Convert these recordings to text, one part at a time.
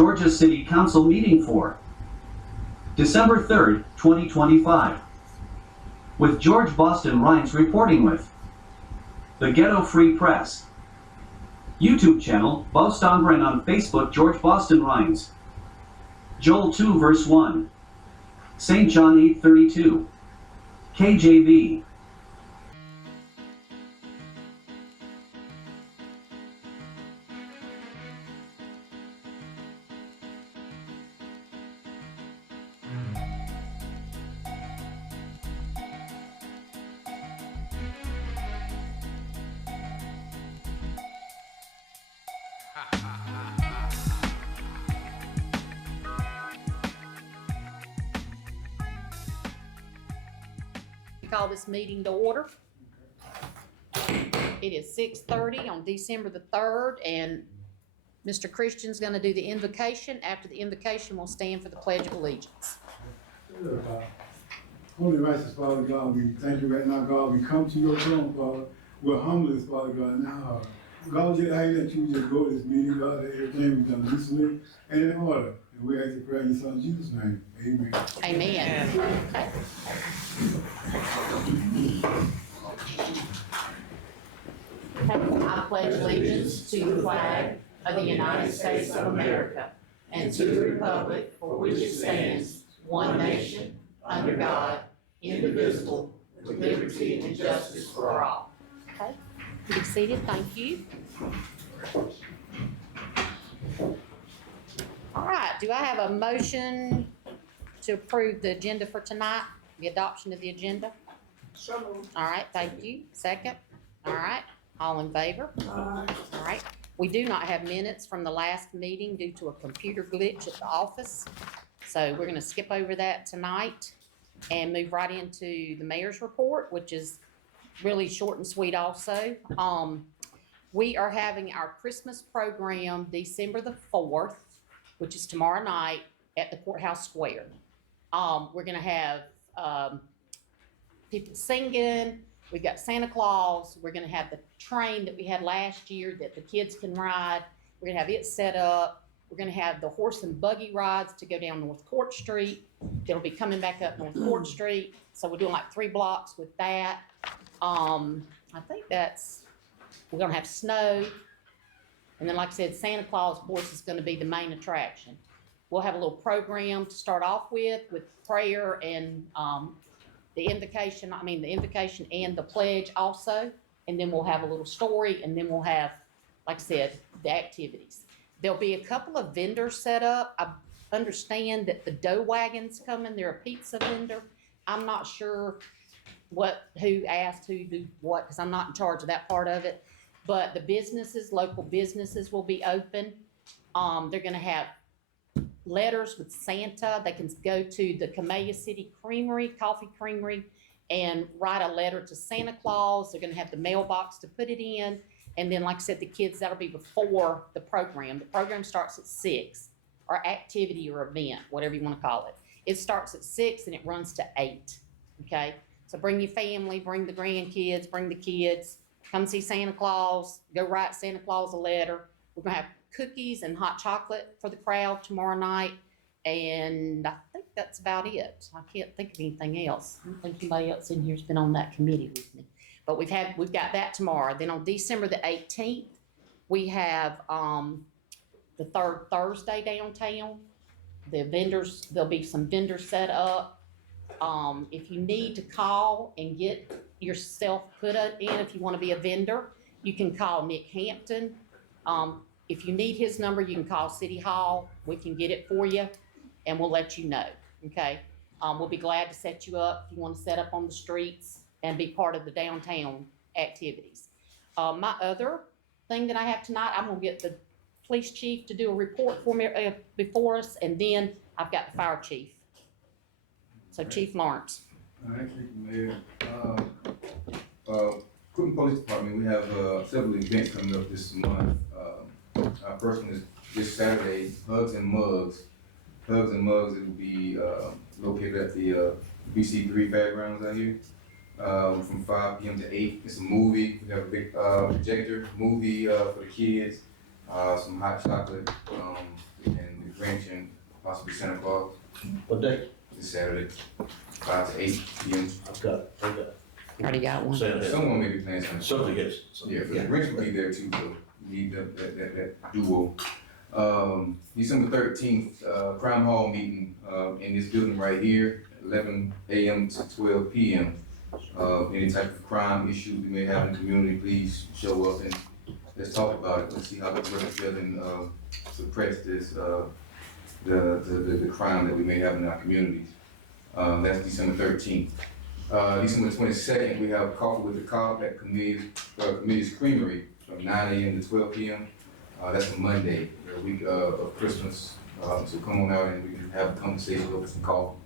Georgia City Council meeting for December 3rd, 2025. With George Boston Rhines reporting with the Getto Free Press. YouTube channel, Bostongren on Facebook, George Boston Rhines. Joel 2 verse 1. St. John 8:32. KJV. Call this meeting to order. It is 6:30 on December the 3rd, and Mr. Christian's going to do the invocation. After the invocation, we'll stand for the Pledge of Allegiance. Holy righteous Father God, we thank you right now, God. We come to your throne, Father. We're humble, Father God. Now, God, we just ask that you just go to this meeting, God, that everything we've done recently and in order. And we ask to pray in your Son Jesus' name. Amen. Amen. Okay. I pledge allegiance to the flag of the United States of America and to the republic for which it stands, one nation, under God, indivisible, with liberty and justice for all. Okay, be seated. Thank you. All right, do I have a motion to approve the agenda for tonight, the adoption of the agenda? So moved. All right, thank you. Second? All right, all in favor? All right, we do not have minutes from the last meeting due to a computer glitch at the office. So we're gonna skip over that tonight and move right into the mayor's report, which is really short and sweet also. We are having our Christmas program December the 4th, which is tomorrow night at the Courthouse Square. We're gonna have people singing. We've got Santa Claus. We're gonna have the train that we had last year that the kids can ride. We're gonna have it set up. We're gonna have the horse and buggy rides to go down North Court Street. It'll be coming back up North Court Street. So we're doing like 3 blocks with that. I think we're gonna have snow. And then, like I said, Santa Claus, of course, is gonna be the main attraction. We'll have a little program to start off with prayer and the invocation and the pledge also. And then we'll have a little story, and then we'll have, like I said, the activities. There'll be a couple of vendors set up. I understand that the dough wagon's coming. They're a pizza vendor. I'm not sure who asked who do what, because I'm not in charge of that part of it. But the local businesses will be open. They're gonna have letters with Santa. They can go to the Camellia City Coffee Creamery, and write a letter to Santa Claus. They're gonna have the mailbox to put it in. And then, like I said, the kids, that'll be before the program. The program starts at 6, or activity or event, whatever you wanna call it. It starts at 6 and it runs to 8, okay? So bring your family, bring the grandkids, bring the kids, come see Santa Claus, go write Santa Claus a letter. We're gonna have cookies and hot chocolate for the crowd tomorrow night. And I think that's about it. I can't think of anything else. I don't think anybody else in here's been on that committee with me. But we've got that tomorrow. Then on December the 18th, we have the 3rd Thursday downtown. There'll be some vendors set up. If you need to call and get yourself put in, if you want to be a vendor, you can call Nick Hampton. If you need his number, you can call City Hall. We can get it for you, and we'll let you know, okay? We'll be glad to set you up if you want to set up on the streets and be part of the downtown activities. My other thing that I have tonight, I'm going to get the police chief to do a report for me before us, and then I've got the fire chief. So Chief Lawrence. All right, thank you, Mayor. Quitman Police Department, we have several events coming up this month. Our first one is this Saturday, Hugs and Mugs. Hugs and Mugs, it will be located at the BC3 Fairgrounds out here from 5 p.m. to 8. It's a movie. We have a big projector movie for the kids, some hot chocolate, and Grinch and possibly Santa Claus What day? this Saturday, 5 to 8 p.m. I've got it. Already got one. Say it. Someone may be playing Santa Claus. Something is. Yeah, but the Grinch will be there too, so you need that duo. December 13th, Crime Hall meeting, in this building right here, 11 a.m. to 12 p.m. Any type of crime issues we may have in the community, please show up and let's talk about it. Let's see how we work together and, suppress this, the crime that we may have in our communities. That's December 13th. December 22nd, we have Coffee with the Cop at Committee's Creamery from 9 a.m. to 12 p.m. That's a Monday, the week of Christmas. So come on out and we can have a conversation over some coffee.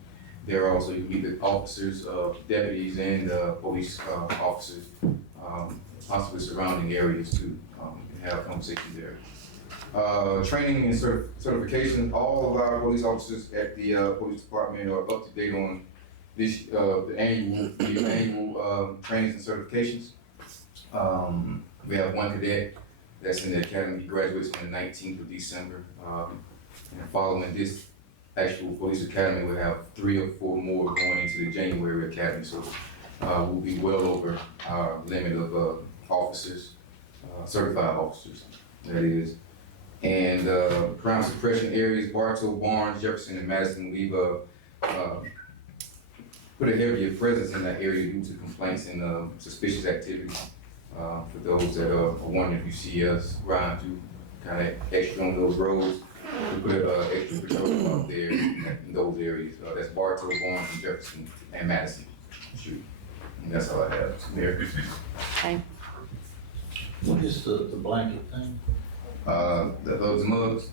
There also, you meet the officers, deputies and police officers, possibly surrounding areas too, and have a conversation there. Training and certification, all of our police officers at the police department are up to date on this, the annual trainings and certifications. We have one cadet that's in the academy. He graduates on the 19th of December. And following this actual police academy, we'll have 3 or 4 more going into the January academy. So we'll be well over our limit of officers, certified officers, that is. And crime suppression areas, Bartow, Barnes, Jefferson, and Madison, we've put a heavier presence in that area due to complaints and suspicious activity. For those that are wondering if you see us riding through kind of extra on those roads, we put extra patrol out there in those areas. That's Bartow, Barnes, and Jefferson, and Madison. Shoot. And that's all I have. There. Okay. What is the blanket thing? The hugs and mugs.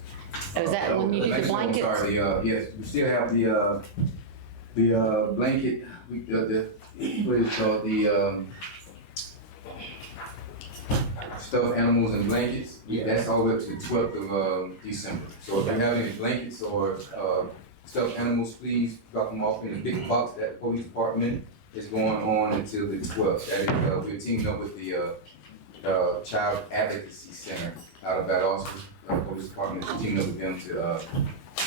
Oh, is that when you do the blankets? I'm sorry, yes, we still have the blanket, what is it called, the stuffed animals and blankets. That's all the way up to the 12th of December. So if you have any blankets or stuffed animals, please drop them off in a big box at the police department. It's going on until the 12th. That is, we're teaming up with the Child Advocacy Center out of Bad Austin. The police department is teaming up with them to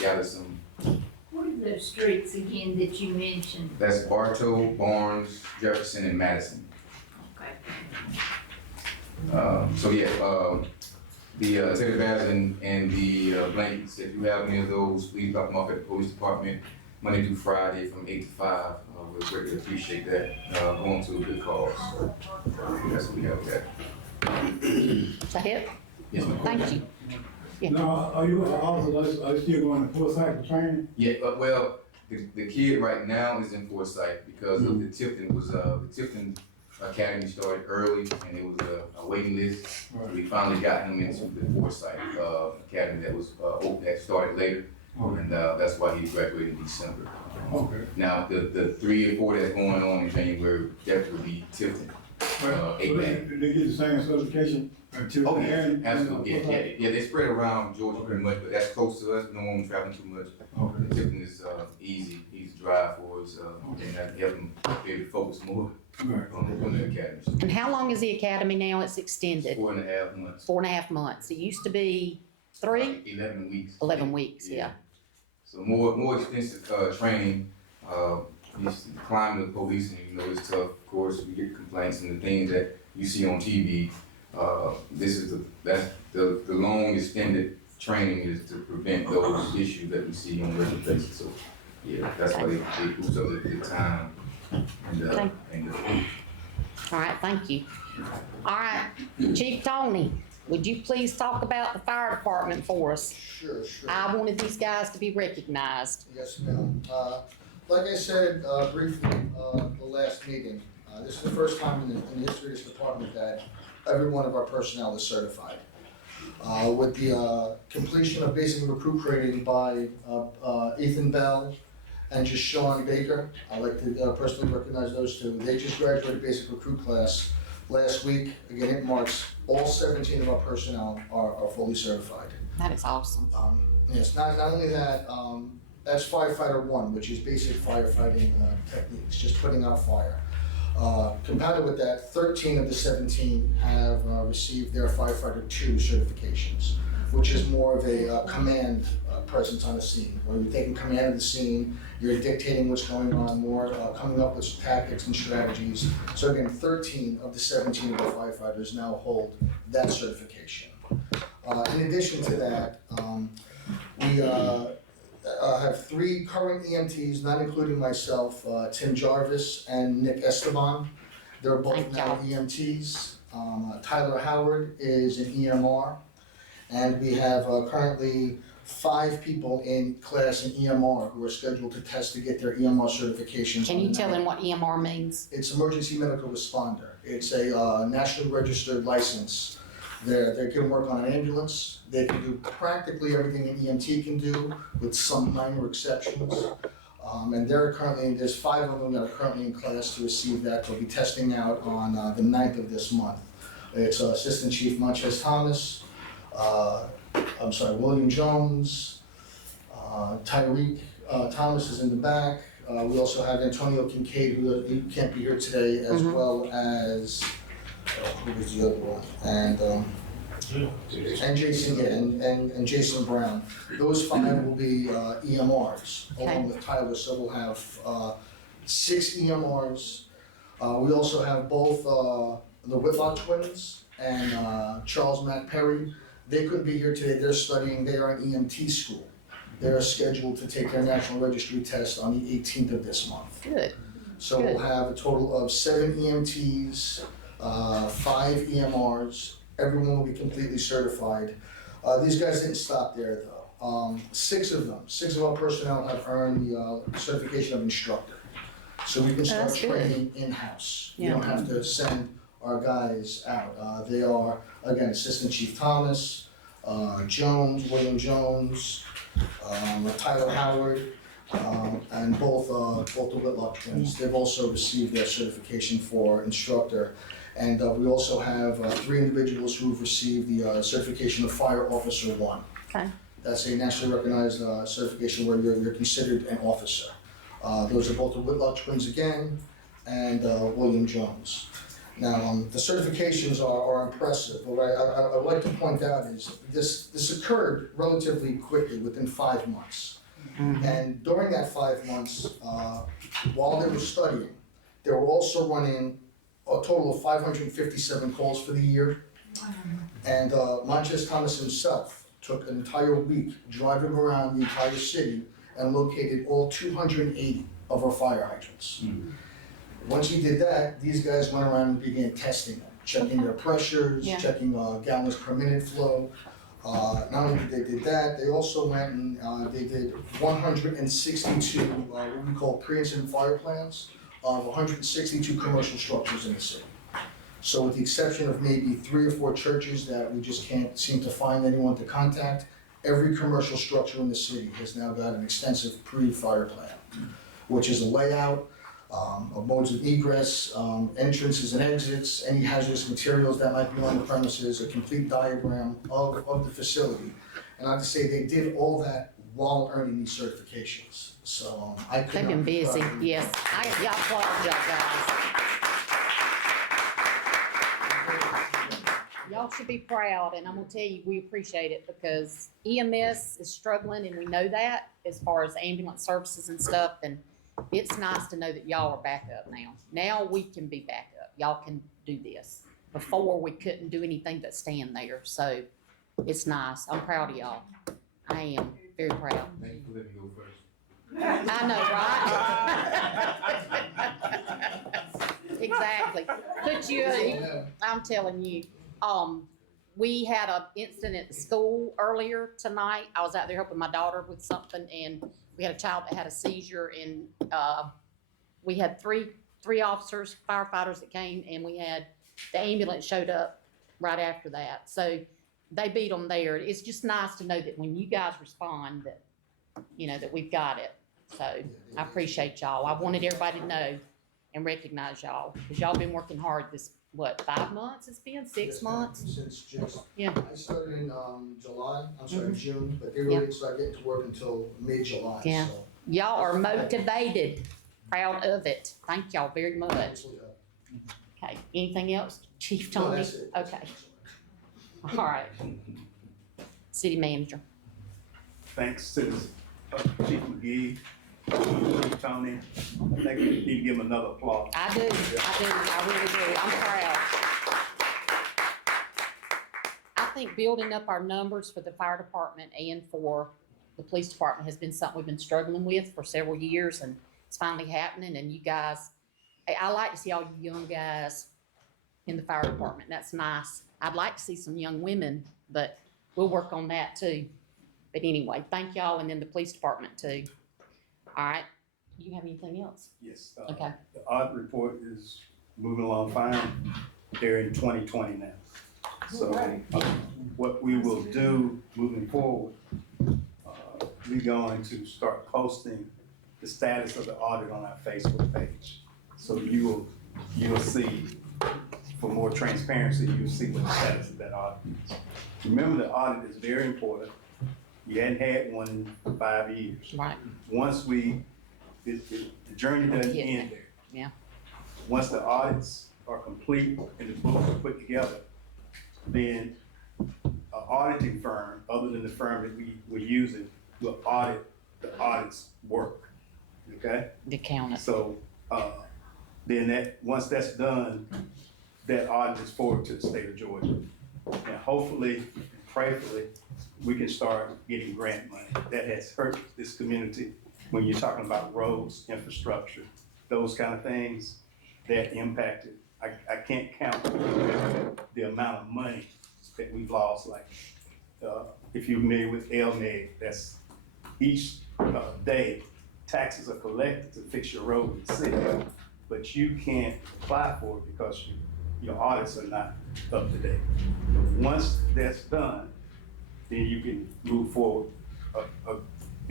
gather some. What are those streets again that you mentioned? That's Bartow, Barnes, Jefferson, and Madison. Okay. So yeah, the teddy bears and the blankets, if you have any of those, please drop them off at the police department Monday through Friday from 8 to 5. We'll greatly appreciate that. Going to a good cause. That's what we have with that. Is that it? Yes, ma'am. Thank you. Yeah. Now, are you still going to full cycle training? Yeah, well, the kid right now is in Forsyth because of the Tifton the Academy started early and it was a waiting list. Right. We finally got him into the Forsyth Academy that was that started later, and that's why he graduated in December. Okay. Now the 3 or 4 that's going on in January definitely be Tifton. So they 8-man. get the same certification until Oh the yeah, end? absolutely. Yeah, they spread around Georgia pretty much, but that's close to us. No one traveling too much. Okay. Tifton is easy to drive for us, and that help them be able to focus more Right. on the academy. So And how long is the academy now? It's extended, 4.5 months. 4.5 months. It used to be 3, 11 weeks. 11 weeks, yeah. So more extensive training. The climate of policing, you know, it's tough. Of course, we get complaints and the things that you see on TV. This is the long extended training is to prevent those issues that we see on a regular basis. So yeah, that's why they boost up the time Okay. All right, thank you. All right, Chief Tony, would you please talk about the fire department for us? Sure. I wanted these guys to be recognized. Yes, ma'am. Like I said briefly the last meeting, this is the first time in the history of this department that every one of our personnel is certified. With the completion of basic recruit training by Ethan Bell and just Sean Baker, I'd like to personally recognize those two. They just graduated basic recruit class last week. Again, it marks all 17 of our personnel are fully certified. That is awesome. Yes, not only that, that's firefighter 1, which is basic firefighting techniques, just putting out fire. Compounded with that, 13 of the 17 have received their firefighter 2 certifications, which is more of a command presence on the scene, where you're taking command of the scene, you're dictating what's going on more, coming up with tactics and strategies. So again, 13 of the 17 of the firefighters now hold that certification. In addition to that, we have 3 current EMTs, not including myself, Tim Jarvis and Nick Esteban. They're both Thank now y'all. EMTs. Tyler Howard is an EMR. And we have currently 5 people in class in EMR who are scheduled to test to get their EMR certifications. Can you tell them what EMR means? It's Emergency Medical Responder. It's a nationally registered license. They can work on an ambulance. They can do practically everything an EMT can do, with some minor exceptions. And there's 5 of them that are currently in class to receive that. They'll be testing out on the 9th of this month. It's Assistant Chief Montez Thomas, William Jones, Tyreek Thomas is in the back. We also have Antonio Kincaid, who can't be here today, as well as, who was the other one? And Jason, and Jason Brown. Those 5 will be EMRs, along with Tyler, so we'll have 6 EMRs. We also have both the Whitlock twins and Charles Matt Perry. They couldn't be here today, they're studying, they are in EMT school. They're scheduled to take their National Registry test on the 18th of this month. Good. So we'll have a total of 7 EMTs, 5 EMRs, everyone will be completely certified. These guys didn't stop there though. 6 of our personnel have earned the certification of instructor. So we can start That's good. training in-house. We Yeah. don't have to send our guys out. They are, again, Assistant Chief Thomas, William Jones, Tyler Howard, and both the Whitlock twins. They've also received their certification for instructor. And we also have 3 individuals who have received the certification of Fire Officer 1. Okay. That's a nationally recognized certification where you're considered an officer. Those are both the Whitlock twins again, and William Jones. Now, the certifications are impressive. What I would like to point out is this occurred relatively quickly, within 5 months. And during that 5 months, while they were studying, they were also running a total of 557 calls for the year. And Montez Thomas himself took an entire week driving around the entire city and located all 280 of our fire hydrants. Once he did that, these guys went around and began testing them, checking their pressures, Yeah. checking gallons per minute flow. Not only did they did that, they also went and they did 162 what we call pre-incident fire plans of 162 commercial structures in the city. So with the exception of maybe 3 or 4 churches that we just can't seem to find anyone to contact, every commercial structure in the city has now got an extensive pre-fire plan, which is a layout, of modes of egress, entrances and exits, any hazardous materials that might be on the premises, a complete diagram of the facility. And I have to say, they did all that while earning these certifications. So I could They've not been be busy, prouder. yes. Y'all applaud y'all guys. Y'all should be proud, and I'm gonna tell you, we appreciate it because EMS is struggling, and we know that as far as ambulance services and stuff, and it's nice to know that y'all are back up now. Now we can be back up. Y'all can do this. Before, we couldn't do anything but stand there, so it's nice. I'm proud of y'all. I am very proud. Thank you for letting me go first. I know, right? Exactly. But I'm telling you, we had an incident at the school earlier tonight. I was out there helping my daughter with something, and we had a child that had a seizure, and we had three officers, firefighters that came, and we had the ambulance showed up right after that. So they beat them there. It's just nice to know that when you guys respond, that you know that we've got it. So I appreciate y'all. I wanted everybody to know and recognize y'all, because y'all been working hard this, what, 5 months it's been, 6 months? Since just, Yeah. I started in June, but they really didn't start getting to work until mid-July, Yeah. so. Y'all are motivated, proud of it. Thank y'all very much. Okay, anything else, Chief No, Tony? that's it. Okay, all right. City manager. thanks to Chief McGee, Tony. I think we need to give him another applause. I do, I really do, I'm proud. I think building up our numbers for the fire department and for the police department has been something we've been struggling with for several years, and it's finally happening, and you guys, I like to see all you young guys in the fire department, that's nice. I'd like to see some young women, but we'll work on that too. But anyway, thank y'all, and then the police department too. All right, do you have anything else? Yes. Okay. The audit report is moving along fine. They're in 2020 now. So what we will do moving forward, we're going to start posting the status of the audit on our Facebook page. So you'll see, for more transparency, you'll see what the status of that audit is. Remember, the audit is very important. You hadn't had one in 5 years. Right. Once the journey doesn't Yeah. end there. Yeah. Once the audits are complete and the books are put together, then an auditing firm, other than the firm that we're using, will audit the audit's work, okay? The accountant. So, then once that's done, that audit is forwarded to the state of Georgia. And hopefully, prayerfully, we can start getting grant money. That has hurt this community when you're talking about roads, infrastructure, those kind of things that impacted. I can't count the amount of money that we've lost. Like, if you're familiar with LMEG, that's each day taxes are collected to fix your road in the city, but you can't apply for it because your audits are not up to date. Once that's done, then you can move forward,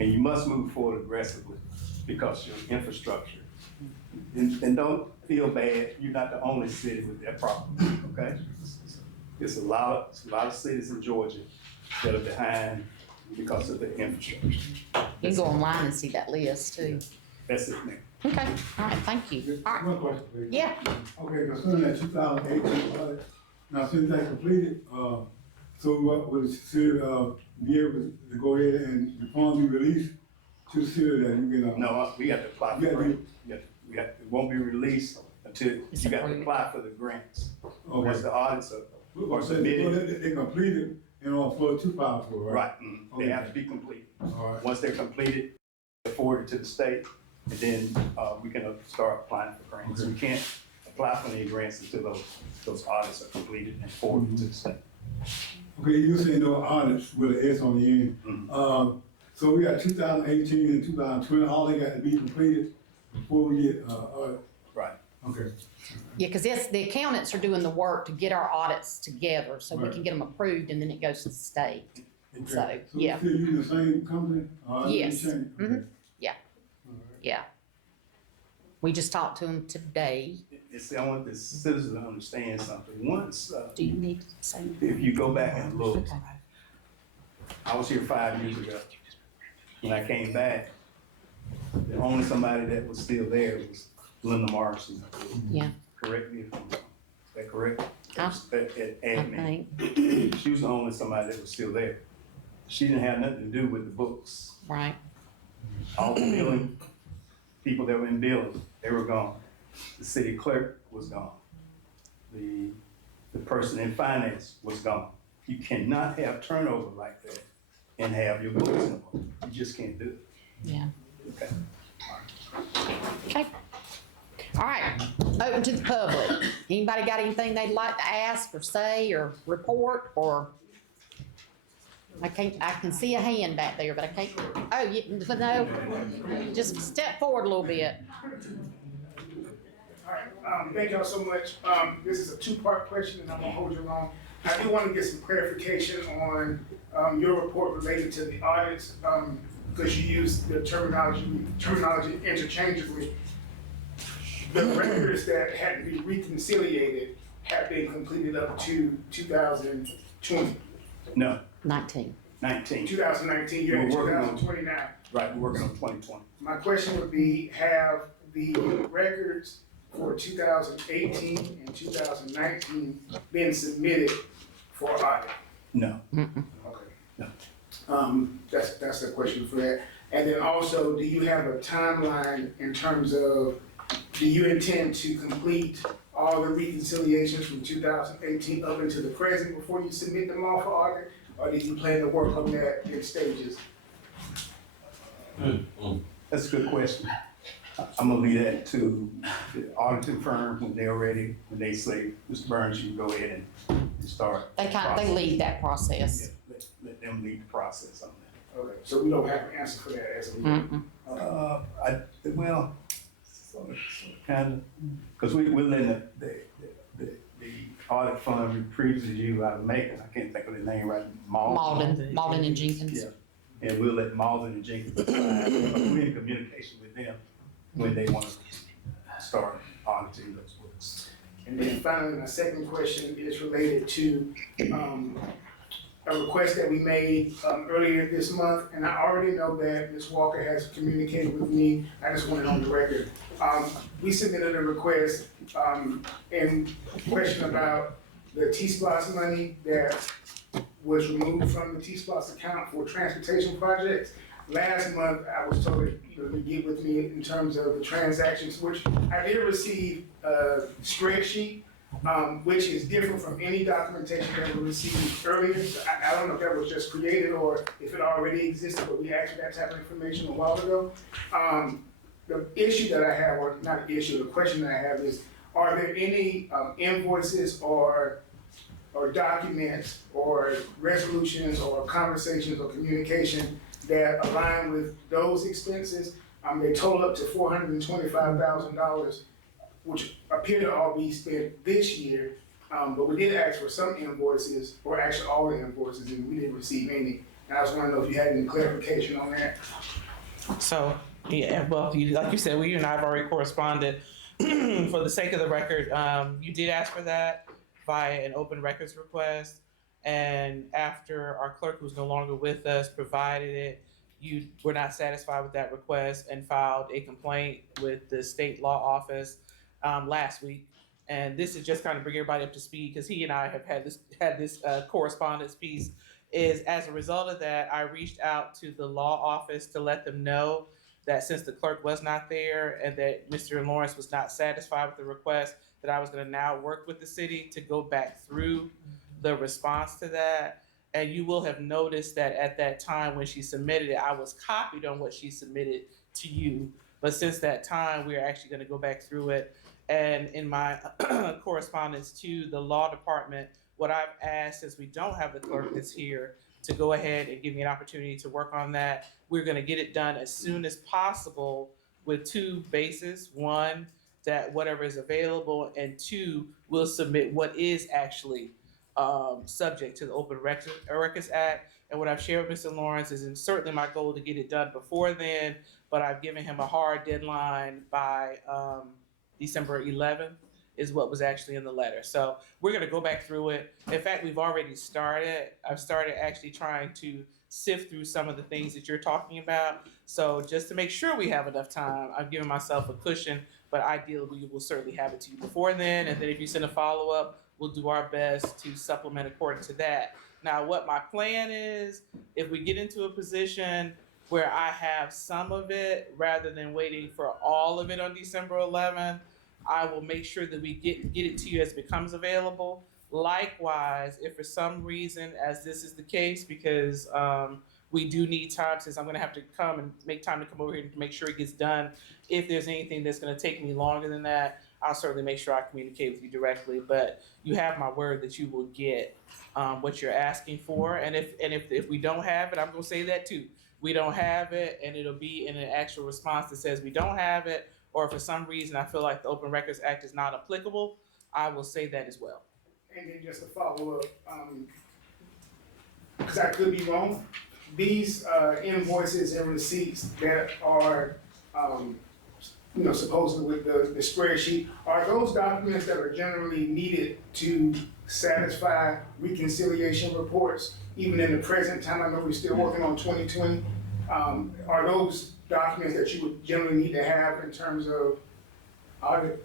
and you must move forward aggressively because your infrastructure. And don't feel bad, you're not the only city with that problem, okay? There's a lot of cities in Georgia that are behind because of the infrastructure. You can go online and see that list too. That's it, man. Okay, all right, thank you. All right, One question, please. yeah, Okay, concerning that 2018 audit, now since that's completed, so what would the city, be able to go ahead and the funds be released to the city that you get? No, we got to apply for grants. It won't be released until you got to apply for the grants. Once the audits are submitted. They completed in order for it to file for, right? Right, they have to be completed. All right. Once they're completed, they're forwarded to the state, and then we can start applying for grants. Okay. We can't apply for any grants until those audits are completed and forwarded to the state. Okay, you say no audits with an S on the end. So we got 2018 and 2020, all they got to be completed before we get, audit. Right. Okay. yeah, because the accountants are doing the work to get our audits together, so we Right. can get them approved, and then it goes to the state. Okay. So, yeah. Still using the same company? Yes. Changed? Mhm. Okay. Yeah. All right. Yeah. We just talked to them today. I want the citizens to understand something. Once, Do you need to say? if you go back and look, Okay. I was here 5 years ago. When I came back, the only somebody that was still there was Linda Morrison. Yeah. Correct me if I'm wrong. Is that correct? I- At I admin. think, She was the only somebody that was still there. She didn't have nothing to do with the books. right, All the billing, people that were in billing, they were gone. The city clerk was gone. The person in finance was gone. You cannot have turnover like that and have your books in order. You just can't do it. yeah. Okay. Okay. All right, open to the public. Anybody got anything they'd like to ask or say or report or? I can see a hand back there, but I can't, no, just step forward a little bit. All right, thank y'all so much. This is a two-part question, and I'm gonna hold you long. I do want to get some clarification on your report related to the audits, because you used the terminology interchangeably. The records that had to be reconciliated have been completed up to 2020, No, 19. 19. 2019, you're in We're working on- 2020 now. Right, we're working on 2020. My question would be, have the records for 2018 and 2019 been submitted for audit? No. Okay. No. That's the question for that. And then also, do you have a timeline in terms of, do you intend to complete all the reconciliations from 2018 up into the present before you submit them all for audit? Or do you plan to work on that in stages? That's a good question. I'm gonna leave that to the auditing firm when they're ready, when they say, Mr. Burns, you can go ahead and start. They lead that process. Yeah, let them lead the process on that. Okay, so we don't have an answer for that as of yet. Well, kind of, because we're letting the audit firm who previously you out of Macon, I can't think of the name right, Malden and Jenkins. Yeah, and we'll let Malden and Jenkins decide. We're in communication with them when they want to start auditing those books. And then finally, my second question is related to a request that we made earlier this month, and I already know that Ms. Walker has communicated with me. I just want it on the record. We submitted a request in question about the T-Splosh money that was removed from the T-Splosh account for transportation projects. Last month, I was told to get with me in terms of the transactions, which I did receive a spreadsheet, which is different from any documentation that we received earlier. So I don't know if that was just created or if it already existed, but we asked for that type of information a while ago. The issue that I have, or not the issue, the question that I have is, are there any invoices or documents or resolutions or conversations or communication that align with those expenses? They total up to $425,000, which appear to all be spent this year. But we did ask for some invoices, or actually all the invoices, and we didn't receive any. And I was wondering if you had any clarification on that. So, yeah, well, like you said, you and I have already corresponded. For the sake of the record, you did ask for that via an open records request. And after our clerk, who's no longer with us, provided it, you were not satisfied with that request and filed a complaint with the state law office last week. And this is just kind of bring everybody up to speed, because he and I have had this correspondence piece. Is as a result of that, I reached out to the law office to let them know that since the clerk was not there and that Mr. Lawrence was not satisfied with the request, that I was going to now work with the city to go back through the response to that. And you will have noticed that at that time when she submitted it, I was copied on what she submitted to you. But since that time, we're actually going to go back through it. And in my correspondence to the law department, what I've asked, since we don't have the clerk that's here, to go ahead and give me an opportunity to work on that. We're going to get it done as soon as possible with two bases. One, that whatever is available, and two, we'll submit what is actually subject to the Open Records Act. And what I've shared with Mr. Lawrence is, and certainly my goal to get it done before then, but I've given him a hard deadline by December 11th is what was actually in the letter. So we're going to go back through it. In fact, we've already started. I've started actually trying to sift through some of the things that you're talking about. So just to make sure we have enough time, I've given myself a cushion, but ideally we will certainly have it to you before then. And then if you send a follow-up, we'll do our best to supplement according to that. Now, what my plan is, if we get into a position where I have some of it, rather than waiting for all of it on December 11th, I will make sure that we get it to you as it becomes available. Likewise, if for some reason, as this is the case, because we do need time, since I'm going to have to come and make time to come over here to make sure it gets done. If there's anything that's going to take me longer than that, I'll certainly make sure I communicate with you directly. But you have my word that you will get what you're asking for. And if we don't have it, I'm going to say that too. We don't have it, and it'll be in an actual response that says we don't have it, or for some reason I feel like the Open Records Act is not applicable, I will say that as well. And then just to follow up, because I could be wrong, these invoices and receipts that are, supposedly with the spreadsheet, are those documents that are generally needed to satisfy reconciliation reports, even in the present time? I know we're still working on 2020. Are those documents that you would generally need to have in terms of audit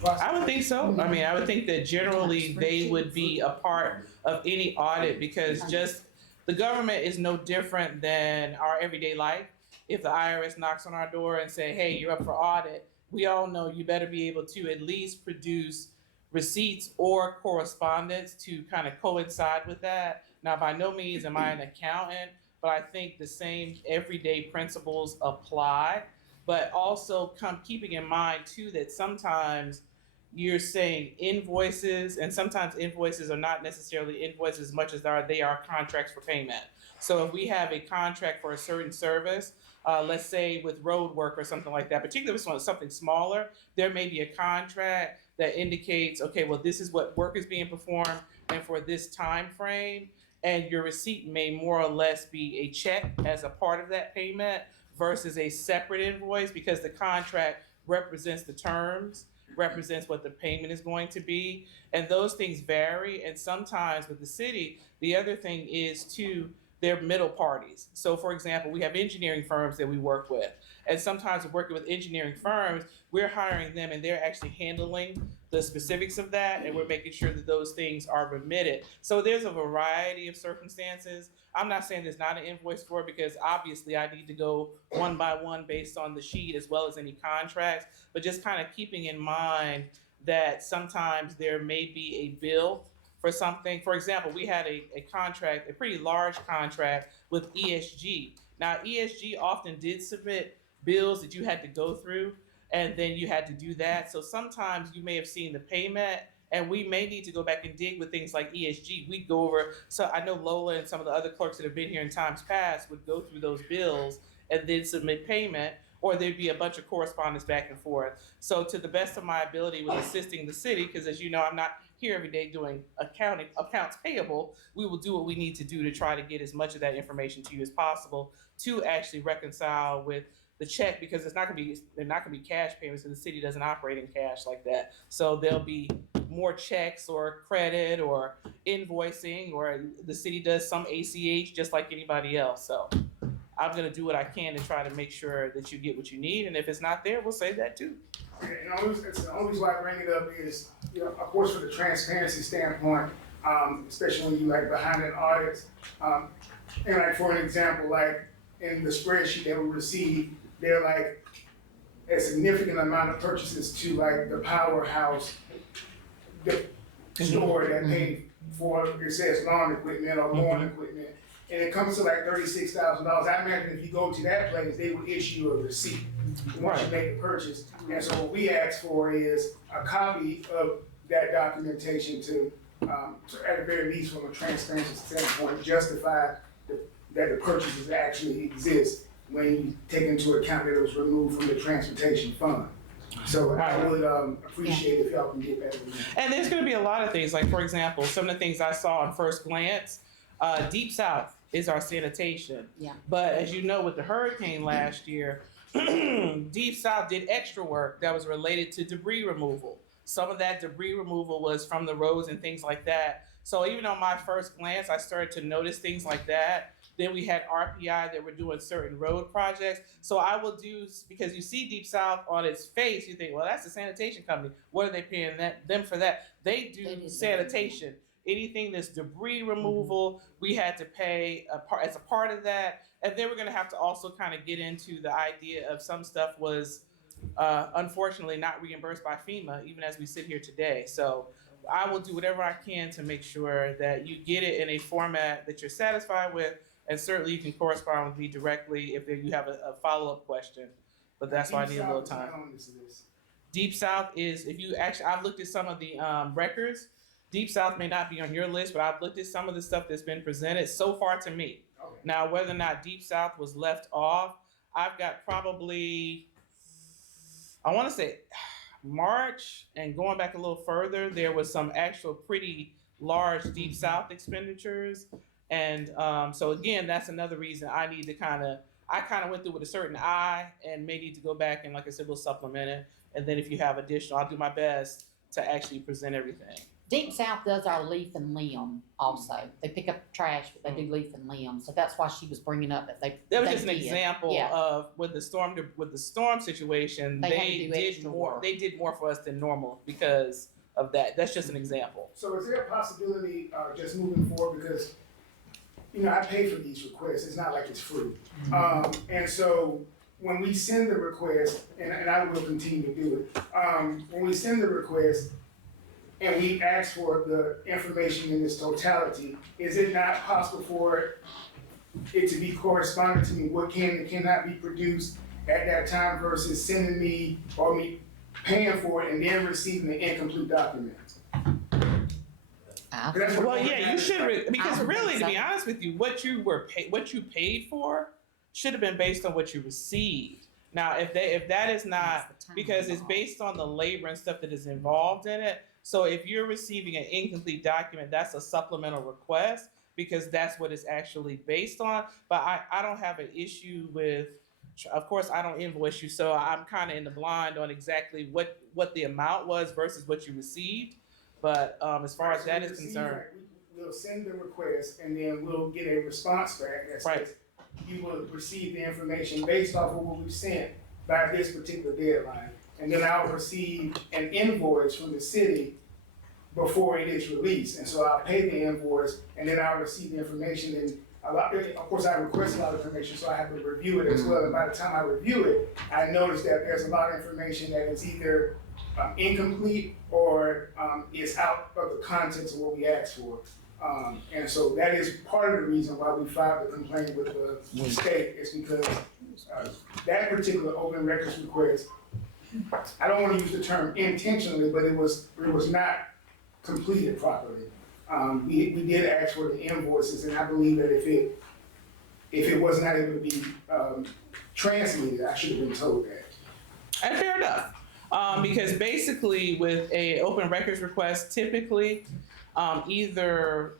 process? I would think so. I mean, I would think that generally they would be a part of any audit, because just the government is no different than our everyday life. If the IRS knocks on our door and say, hey, you're up for audit, we all know you better be able to at least produce receipts or correspondence to kind of coincide with that. Now, by no means am I an accountant, but I think the same everyday principles apply. But also keeping in mind too that sometimes you're saying invoices, and sometimes invoices are not necessarily invoices as much as they are contracts for payment. So if we have a contract for a certain service, let's say with road work or something like that, particularly if it's something smaller, there may be a contract that indicates, okay, well, this is what work is being performed and for this time frame, and your receipt may more or less be a check as a part of that payment versus a separate invoice, because the contract represents the terms, represents what the payment is going to be, and those things vary. And sometimes with the city, the other thing is too, they're middle parties. So for example, we have engineering firms that we work with, and sometimes we're working with engineering firms, we're hiring them and they're actually handling the specifics of that, and we're making sure that those things are remitted. So there's a variety of circumstances. I'm not saying there's not an invoice for it, because obviously I need to go one by one based on the sheet as well as any contracts, but just kind of keeping in mind that sometimes there may be a bill for something. For example, we had a contract, a pretty large contract with ESG. Now, ESG often did submit bills that you had to go through, and then you had to do that. So sometimes you may have seen the payment, and we may need to go back and dig with things like ESG. We go over, so I know Lola and some of the other clerks that have been here in times past would go through those bills and then submit payment, or there'd be a bunch of correspondence back and forth. So to the best of my ability with assisting the city, because as you know, I'm not here every day doing accounts payable, we will do what we need to do to try to get as much of that information to you as possible to actually reconcile with the check, because they're not gonna be cash payments, and the city doesn't operate in cash like that. So there'll be more checks or credit or invoicing, or the city does some ACH just like anybody else. So I'm gonna do what I can to try to make sure that you get what you need, and if it's not there, we'll say that too. And it's the only reason why I bring it up is, you know, of course, for the transparency standpoint, especially when you like behind an audit. And like for an example, like in the spreadsheet that we received, they're like a significant amount of purchases to like the powerhouse, the store that paid for, it says lawn equipment or lawn equipment. And it comes to like $36,000. I imagine if you go to that place, they would issue a receipt once you make the purchase. And so what we ask for is a copy of that documentation to at the very least from a transparency standpoint, justify that the purchases actually exist when you take into account that it was removed from the transportation fund. So I would appreciate if y'all can get that. And there's going to be a lot of things, like for example, some of the things I saw on first glance, Deep South is our sanitation. Yeah. But as you know, with the hurricane last year, Deep South did extra work that was related to debris removal. Some of that debris removal was from the roads and things like that. So even on my first glance, I started to notice things like that. Then we had RPI that were doing certain road projects. So I will do, because you see Deep South on its face, you think, well, that's a sanitation company. What are they paying them for that? They do sanitation. Anything that's debris removal, we had to pay as a part of that. And then we're gonna have to also kind of get into the idea of some stuff was unfortunately not reimbursed by FEMA, even as we sit here today. So I will do whatever I can to make sure that you get it in a format that you're satisfied with. And certainly you can correspond with me directly if you have a follow-up question, but that's why I need a little time. Deep South is, if you actually, I've looked at some of the records. Deep South may not be on your list, but I've looked at some of the stuff that's been presented so far to me. Okay. Now, whether or not Deep South was left off, I've got probably, I wanna say March, and going back a little further, there was some actual pretty large Deep South expenditures. And so again, that's another reason I need to I kind of went through with a certain eye and may need to go back and, like I said, we'll supplement it. And then if you have additional, I'll do my best to actually present everything. Deep South does our leaf and limb also. They pick up trash, but they do leaf and limb. So that's why she was bringing up that That was they just an did. example Yeah. of with the storm situation, They had to they do did extra more. work. They did more for us than normal because of that. That's just an example. So is there a possibility, just moving forward, because you know, I pay for these requests, it's not like it's free. And so when we send the request, and I will continue to do it, when we send the request and we ask for the information in its totality, is it not possible for it to be correspondent to me what can and cannot be produced at that time versus sending me or me paying for it and then receiving an incomplete document? That's what Well, I'm yeah, you should because I don't really, think to be so. honest with you, what you paid for should have been based on what you received. Now, if that is not That's the time because it's involved. based on the labor and stuff that is involved in it. So if you're receiving an incomplete document, that's a supplemental request because that's what it's actually based on. But I don't have an issue with. Of course, I don't invoice you, so I'm kind of in the blind on exactly what the amount was versus what you received. But as far as that is concerned, We'll send the request and then we'll get a response back that Right. says you will receive the information based off of what we've sent by this particular deadline. And then I'll receive an invoice from the city before it is released. And so I'll pay the invoice and then I'll receive the information and of course I request a lot of information, so I have to review it as well. And by the time I review it, I notice that there's a lot of information that is either incomplete or is out of the context of what we asked for. And so that is part of the reason why we filed the complaint with the state is because that particular open records request, I don't want to use the term intentionally, but it was not completed properly. We did ask for the invoices, and I believe that if it was not able to be translated, I should have been told that. and fair enough. Because basically, with a open records request, typically, either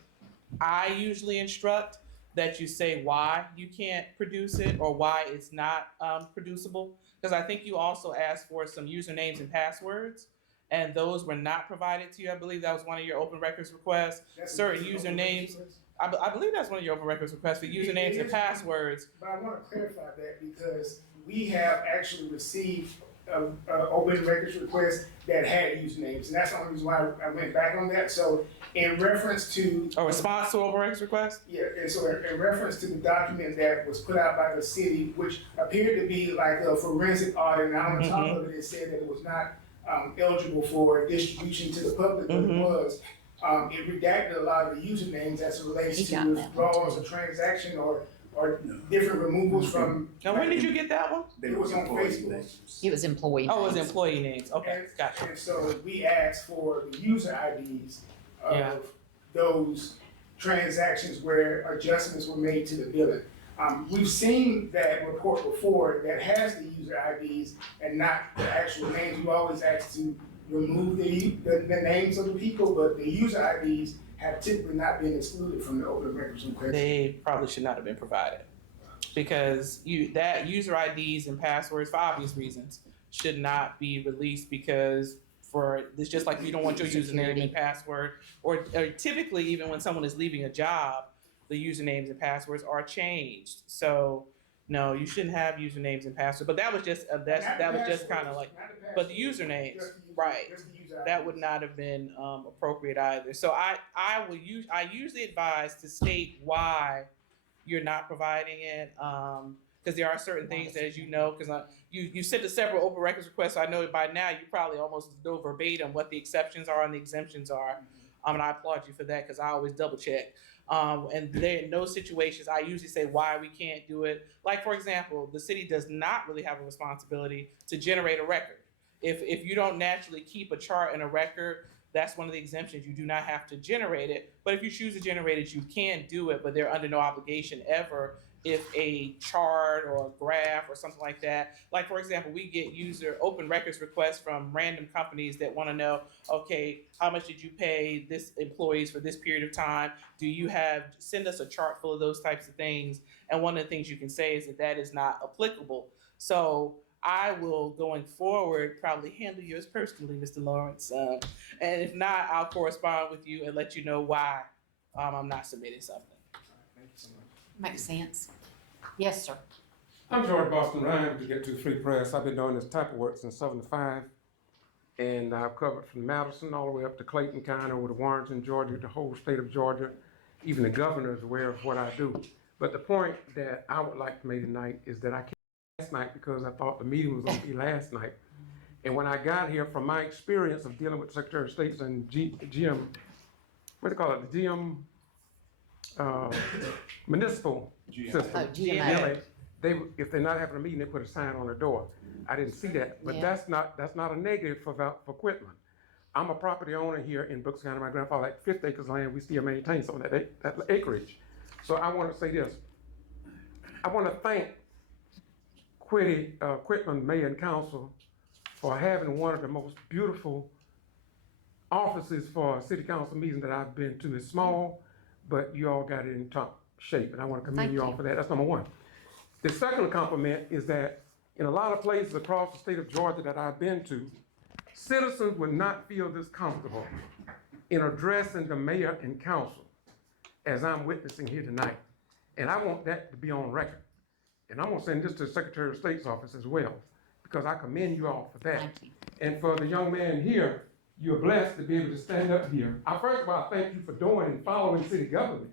I usually instruct that you say why you can't produce it or why it's not producible. Because I think you also asked for some usernames and passwords, and those were not provided to you. I believe that was one of your open records requests. That's Certain an open usernames. records request. I believe that's one of your open records requests for usernames and passwords. But I want to clarify that because we have actually received open records requests that had usernames, and that's the only reason why I went back on that. So in reference to A response to open records request? yeah, and so in reference to the document that was put out by the city, which appeared to be like a forensic audit, and on the top of it, it said that it was not eligible for distribution to the public, but it was. It redacted a lot of the usernames as it relates He to got that one withdrawals too. or transaction or different removals from. Now, when did you get that one? They It was on employee Facebook. names. It was employee. Oh, it was names. employee names. Okay, gotcha. And so we asked for the user IDs Yeah. of those transactions where adjustments were made to the billing. We've seen that report before that has the user IDs and not the actual names. We always ask to remove the names of the people, but the user IDs have typically not been excluded from the open records request. They probably should not have been provided because that user IDs and passwords, for obvious reasons, should not be released because it's just like you don't want your username and password, or typically even when someone is leaving a job, the usernames and passwords are changed. So no, you shouldn't have usernames and passwords. But that was just that was just kind of like, but the usernames, right? That would not have been appropriate either. So I usually advise to state why you're not providing it, because there are certain things, as you know, because you sent to several open records requests. So I know by now you probably almost know verbatim what the exceptions are and the exemptions are. And I applaud you for that because I always double check. And there, in those situations, I usually say why we can't do it. Like, for example, the city does not really have a responsibility to generate a record. If you don't naturally keep a chart and a record, that's one of the exemptions. You do not have to generate it. But if you choose to generate it, you can do it, but they're under no obligation ever if a chart or a graph or something like that. Like, for example, we get user open records requests from random companies that want to know, okay, how much did you pay this employees for this period of time? Send us a chart full of those types of things. And one of the things you can say is that is not applicable. So I will, going forward, probably handle yours personally, Mr. Lawrence. And if not, I'll correspond with you and let you know why I'm not submitting something. Thank you so much. Makes sense. Yes, sir. I'm George Boston Ryan with the Getto Free Press. I've been doing this type of work since '75, and I've covered from Madison all the way up to Clayton County over to Warrenton, Georgia, the whole state of Georgia, even the governor is aware of what I do. But the point that I would like to make tonight is that I came last night because I thought the meeting was gonna be last night. And when I got here, from my experience of dealing with Secretary of State's and GM, what do you call it, the GM, municipal system. Oh, GMA. Yeah, if they're not having a meeting, they put a sign on the door. I didn't see that, but Yeah. that's not a negative for Quitman. I'm a property owner here in Brooks County. My grandfather had 50 acres of land. We still maintain some of that acreage. So I want to say this. I want to thank Quitman Mayor and Council for having one of the most beautiful offices for a city council meeting that I've been to. It's small, but you all got it in top shape, and I want to commend Thank you all you. for that. That's number one. The second compliment is that in a lot of places across the state of Georgia that I've been to, citizens would not feel this comfortable in addressing the mayor and council as I'm witnessing here tonight. And I want that to be on record. And I'm gonna send this to the Secretary of State's office as well, because I commend you all for that. Thank you. And for the young man here, you're blessed to be able to stand up here. First of all, thank you for doing and following city government.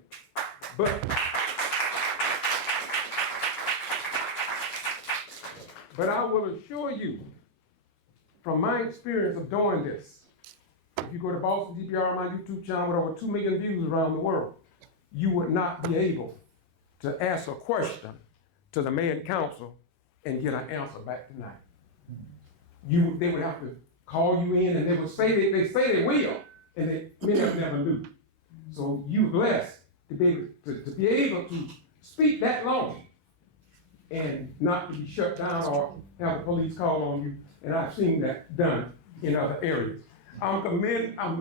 But I will assure you, from my experience of doing this, if you go to Boston G.B.R, my YouTube channel with over 2 million views around the world, you would not be able to ask a question to the mayor and council and get an answer back tonight. They would have to call you in and they would say they say they will, and many of them never do. So you blessed to be able to speak that long and not to be shut down or have the police call on you. And I've seen that done in other areas. I'm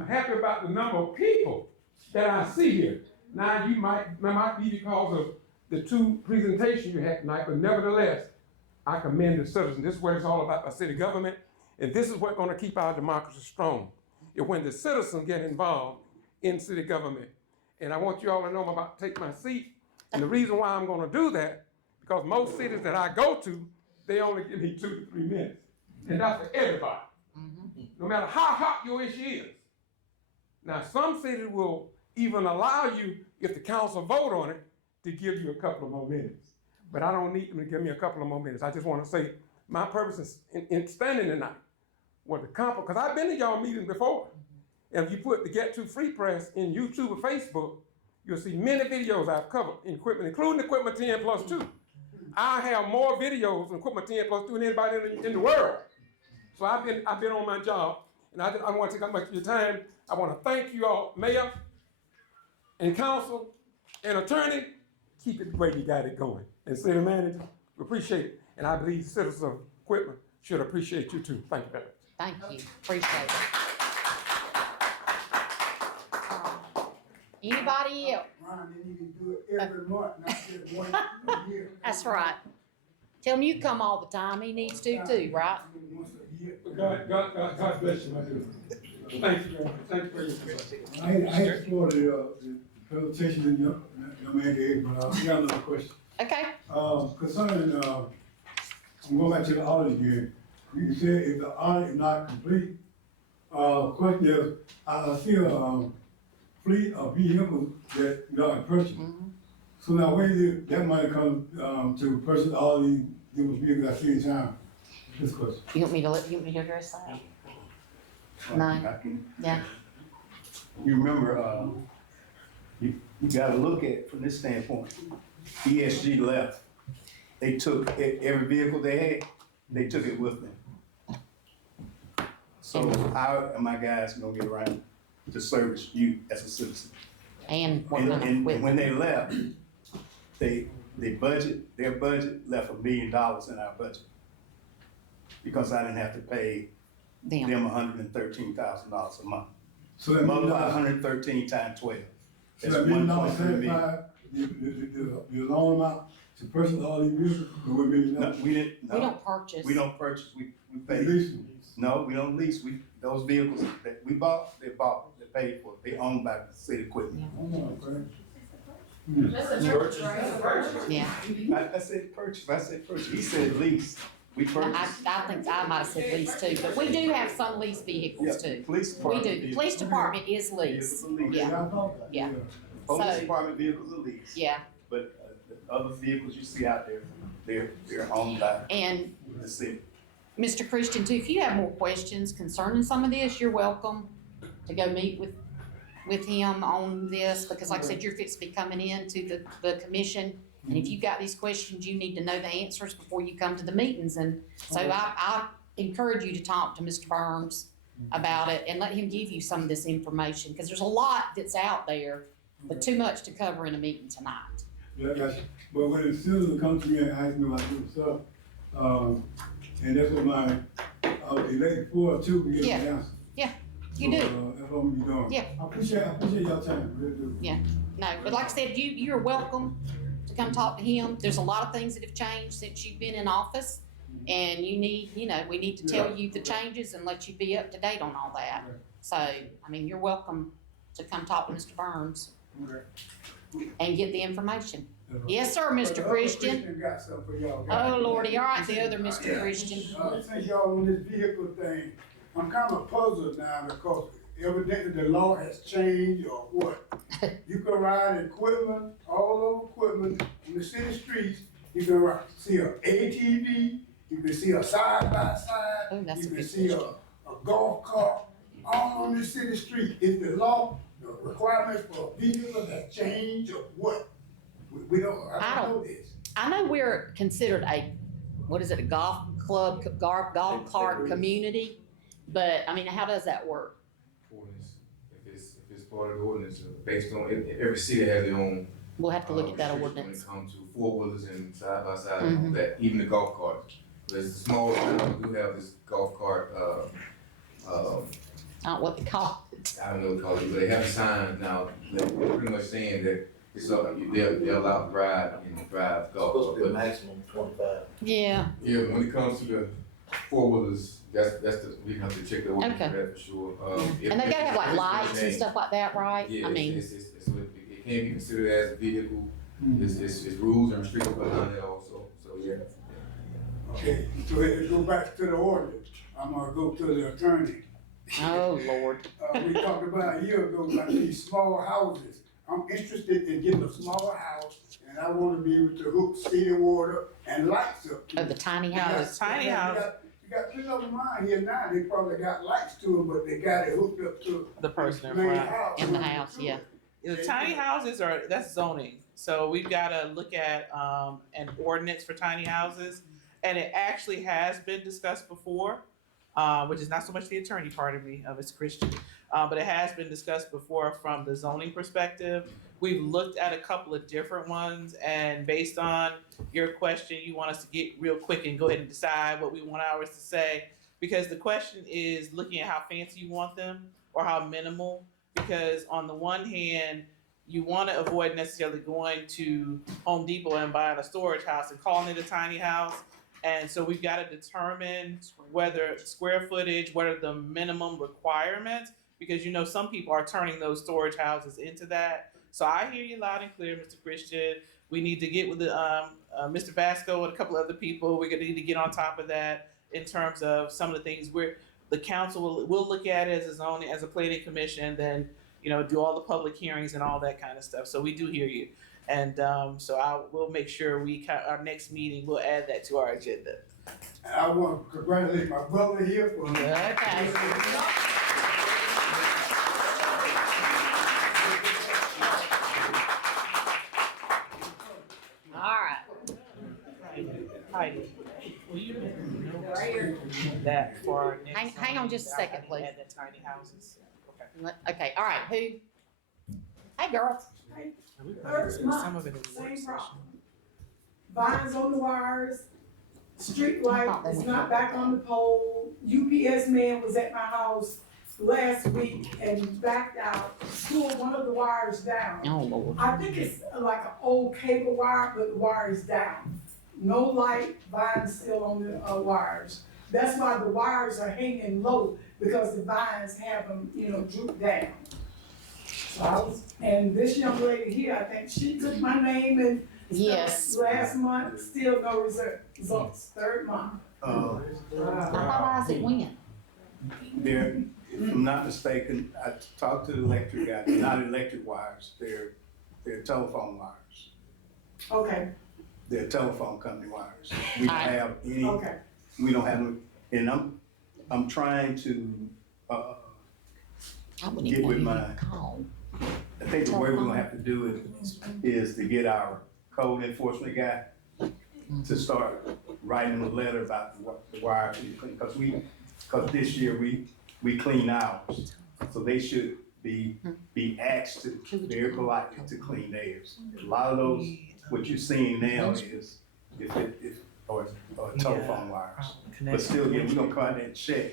happy about the number of people that I see here. Now might be because of the 2 presentations you had tonight, but nevertheless, I commend the citizens. This is what it's all about, our city government, and this is what's gonna keep our democracy strong. Is when the citizens get involved in city government. And I want you all to know I'm about to take my seat. And the reason why I'm gonna do that, because most cities that I go to, they only give me 2 to 3 minutes. And that's for everybody. No matter how hot your issue is. Now, some cities will even allow you, if the council vote on it, to give you a couple of more minutes. But I don't need them to give me a couple of more minutes. I just want to say, my purpose in standing tonight was to accomplish, because I've been to y'all meetings before. And if you put the Getto Free Press in YouTube or Facebook, you'll see many videos I've covered in Quitman, including the Quitman 10+2. I have more videos in Quitman 10+2 than anybody in the world. So I've been on my job, and I don't want to take up much of your time. I want to thank you all, Mayor and Council and Attorney. Keep it the way you got it going. And City Manager, we appreciate it. And I believe the citizens of Quitman should appreciate you too. Thank you very much. Thank you. Appreciate it. Anybody else? Ron, they need to do it every month, not just one a year. That's right. Tell him you come all the time. He needs to too, right? Once a year. God bless you, my dude. Thank you very much. Thank you for your support. I explore the presentation that your man gave, but I got another question. Okay. Concerning, I'm going back to the audit again. You said if the audit is not complete, question is, I see a fleet of vehicles that y'all have purchased. So now where did that money come to purchase all these vehicles I see in town? This question. You want me to address that? No. Yeah. You remember, you gotta look at it from this standpoint. ESG left. They took every vehicle they had, they took it with them. So how are my guys gonna get around to service you as a citizen? And we're And gonna quit. when they left, their budget left $1 million in our budget. Because I didn't have to pay them $113,000 a month. So that Multiply 113 times 12. So That's that $1 million $1.3 million. satisfied the loan amount to purchase all these vehicles, or $1 million? No, we didn't, We no, don't purchase. we don't purchase, we pay. Lease. No, we don't lease, those vehicles that we bought, they paid for, they owned by the city equipment. Yeah. I said purchase, he said lease, we purchased. I think I might have said lease too, but we do have some lease vehicles Yeah, too. police We department. do. The police department is leased. It's a lease. Yeah. Yeah. Police So- department vehicles are leased. Yeah, But the other vehicles you see out there, they're owned by and the city. Mr. Christian, too, if you have more questions concerning some of this, you're welcome to go meet with him on this, because like I said, you're fixing to be coming in to the commission. And if you've got these questions, you need to know the answers before you come to the meetings. And so I encourage you to talk to Mr. Burns about it and let him give you some of this information, because there's a lot that's out there, but too much to cover in a meeting tonight. Yeah, I got you. But when the citizens come to me and ask me about this stuff, and that's what I was elected for too, to get an answer. You do. That's what I'm gonna be doing. Yeah. I appreciate y'all time, really do. Yeah. No, but like I said, you're welcome to come talk to him. There's a lot of things that have changed since you've been in office. And we need to tell you the changes and let you be up to date on all that. Okay. So, I mean, you're welcome to come talk to Mr. Burns Okay. and get the information. That's right. Yes, sir, But Mr. the other Christian. got something for y'all. Oh, Lordy, all right, the other Mr. Christian. Since y'all on this vehicle thing, I'm kind of puzzled now because evidently the law has changed or what? You can ride in Quitman, all over Quitman, in the city streets, you can see a ATV, you can see a side-by-side, Oh, that's you a can good see a golf cart, all on the city street. Is the law, the requirements for vehicles have changed or what? I don't know this. I know we're considered a golf club, golf cart community, but I mean, how does that work? Ordinance, if it's part of the ordinance, based on, every city has their own. We'll have to look at that restrictions ordinance. When it comes to four-wheelers and side-by-side, and all Mhm. that, even the golf carts. There's a small, we do have this golf cart, I don't know what they call it. I don't know what to call it, but they have a sign now, they're pretty much saying that it's, they're allowed to ride and drive golf. Supposed to be a But, maximum 25. Yeah, yeah, when it comes to the four-wheelers, we have to check the ordinance Okay. for that for sure. and they gotta have like lights and stuff like that, right? Yeah, I mean, it can't be considered as a vehicle, Mm. it's rules and restrictions behind it also, so yeah. Okay, so let's go back to the ordinance. I'm gonna go to the attorney. oh, Lord. We talked about a year ago, like these small houses. I'm interested in getting a smaller house, and I wanna be able to hook city water and lights up to Oh, it. the tiny You got- house. Tiny you house. got plenty of them around here now, they probably got lights to them, but they got it hooked up to The person in main front. house. In the house, yeah. The tiny houses that's zoning. So we've gotta look at, an ordinance for tiny houses. And it actually has been discussed before, which is not so much the attorney part of me, Mr. Christian. But it has been discussed before from the zoning perspective. We've looked at a couple of different ones, and based on your question, you want us to get real quick and go ahead and decide what we want ours to say. Because the question is looking at how fancy you want them or how minimal. Because on the one hand, you want to avoid necessarily going to Home Depot and buying a storage house and calling it a tiny house. And so we've got to determine whether square footage, what are the minimum requirements, because some people are turning those storage houses into that. So I hear you loud and clear, Mr. Christian. We need to get with the Mr. Vasco and a couple other people. We're gonna need to get on top of that in terms of some of the things where the council will look at it as a planning commission, then do all the public hearings and all that kind of stuff. So we do hear you. And so we'll make sure our next meeting, we'll add that to our agenda. And I want to congratulate my brother here for. Okay. All right. Heidi, will you note that for our next? Hang on just a second, please. Add the tiny houses. Okay. Okay, all right, who? Hey, girl. And we First some month, of it in the work same session. problem. Vines on the wires, street light is not back on the pole. UPS man was at my house last week and backed out, pulled one of the wires down. Oh, Lord. I think it's like an old cable wire, but the wire is down. No light, vines still on the wires. That's why the wires are hanging low, because the vines have them, droop down. So and this young lady here, I think she took my name and Yes. last month, still no results, third month. I thought Isaac went. They're, if I'm not mistaken, I talked to the electric guy, they're not electric wires, they're they're telephone wires. Okay, They're telephone company wires. We don't have any, okay. we don't have, and I'm trying to, I wouldn't get even with know who my- to call. I think the way we're gonna have to do it is to get our code enforcement guy to start writing a letter about the wires we clean, cause this year we clean ours. So they should be asked to, very politely, to clean theirs. A lot of those, what you're seeing now is, or telephone wires. But still, yeah, we're gonna come out there and check,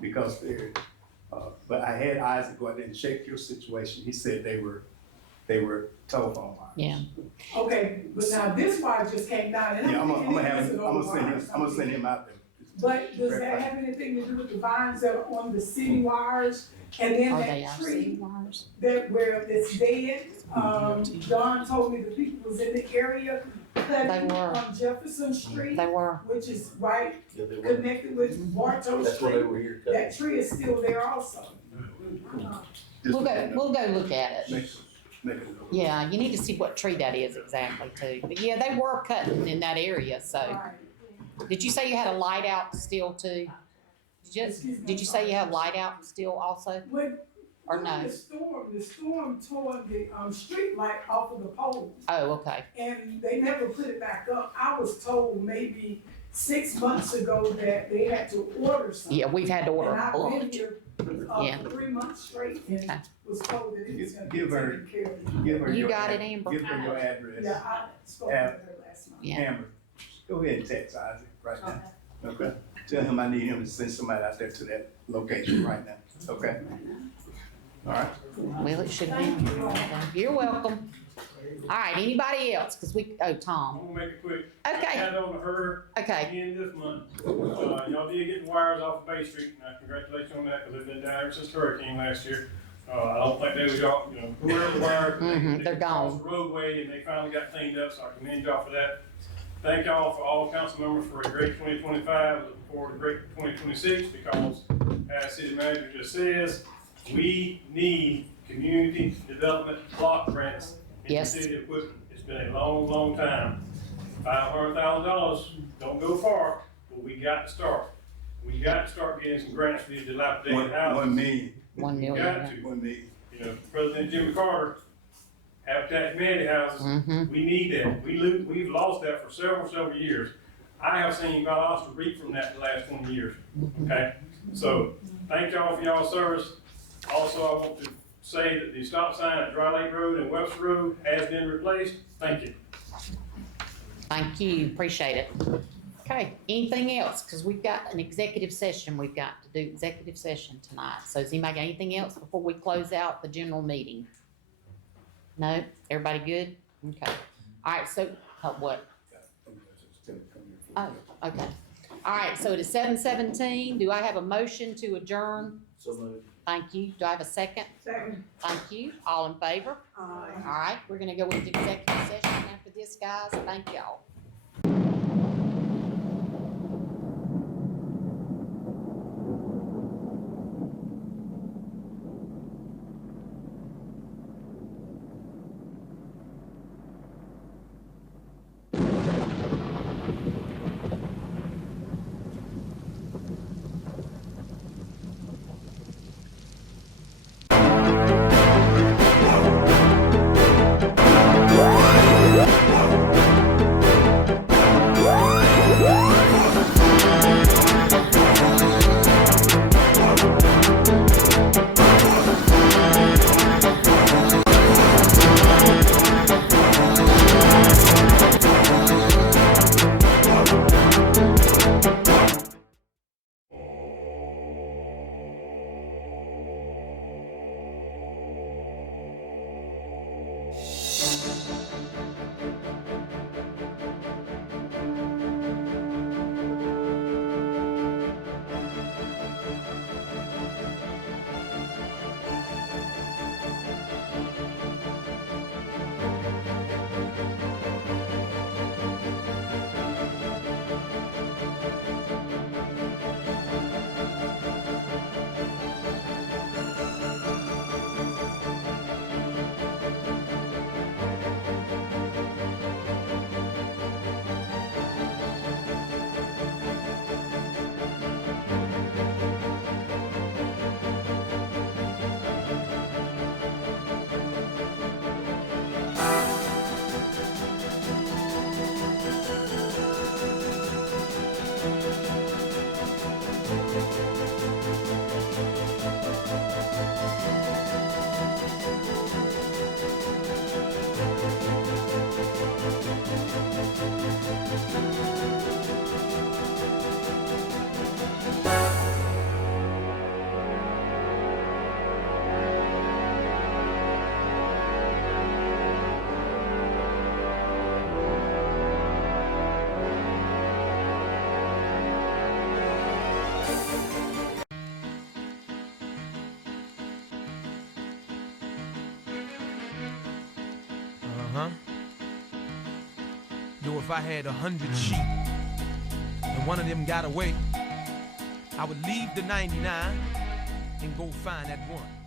because they're, but I had Isaac go out there and check your situation. He said they were telephone wires. Yeah. Okay, but now this wire just came down and Yeah, I'm I'm gonna send him out there. But does that have anything to do with the vines that are on the city wires? And then Are they that our city tree wires? that where it's dead, Don told me the people was in the area cutting They were. on Jefferson Street, They were. which is right Yeah, they were. connected with Bartow That's why they Street. were here cutting. That tree is still there also. Just We'll go look at it. make it look. Yeah, you need to see what tree that is exactly too. But yeah, they were cutting in that area, so. Right. Did you say you had a light out still too? Did you say you have light out still also? When, Or during no? the storm tore the, street light off of the poles. Oh, okay. And they never put it back up. I was told maybe 6 months ago that they had to order something. Yeah, we've had to order And a I've been bunch. here, Yeah. for 3 months straight and Okay. was told that it was gonna be Give her- taken care of. Give her You your got ad- it, Amber? Give her your address. Yeah, I spoke with her last month. Yeah. Amber, go ahead and text Isaac right now. Okay? Tell him I need him to send somebody out there to that location right now. Okay? All right? Well, it should have been. You're welcome. All right, anybody else? Cause Tom. I'm gonna make it quick. Okay, Had on to her okay. again this month. Y'all did get the wires off of Bay Street, and I congratulate you on that, because they've been down ever since the hurricane last year. I don't think they was y'all, whoever the wires. They're gone. Crossed the roadway, and they finally got cleaned up, so I commend y'all for that. Thank y'all for all council members for a great 2025, looking forward to a great 2026, because as city manager just says, we need community development block grants in the Yes. city of Quitman. It's been a long, long time. $500,000 don't go far, but we got to start. We got to start getting some grants for these dilapidated houses. 1 million. 1 We million. got to. 1 million. President Jimmy Carter, Habitat Humanity houses, Mm-hmm. we need that. We've lost that for several years. I have seen Valdosta reap from that the last 20 years, okay? So, thank y'all for y'all's service. Also, I want to say that the stop sign at Dry Lake Road and Webster Road has been replaced. Thank you. Thank you, appreciate it. Okay, anything else? Cause we've got an executive session, we've got to do executive session tonight. So has anybody got anything else before we close out the general meeting? No, everybody good? Okay. All right, so, what? Oh, okay. All right, so it is 7:17. Do I have a motion to adjourn? So moved. Thank you. Do I have a second? Second. Thank you. All in favor? All right, we're gonna go into executive session after this, guys. Thank y'all. Yo, if I had 100 sheep and one of them got away, I would leave the 99 and go find that one.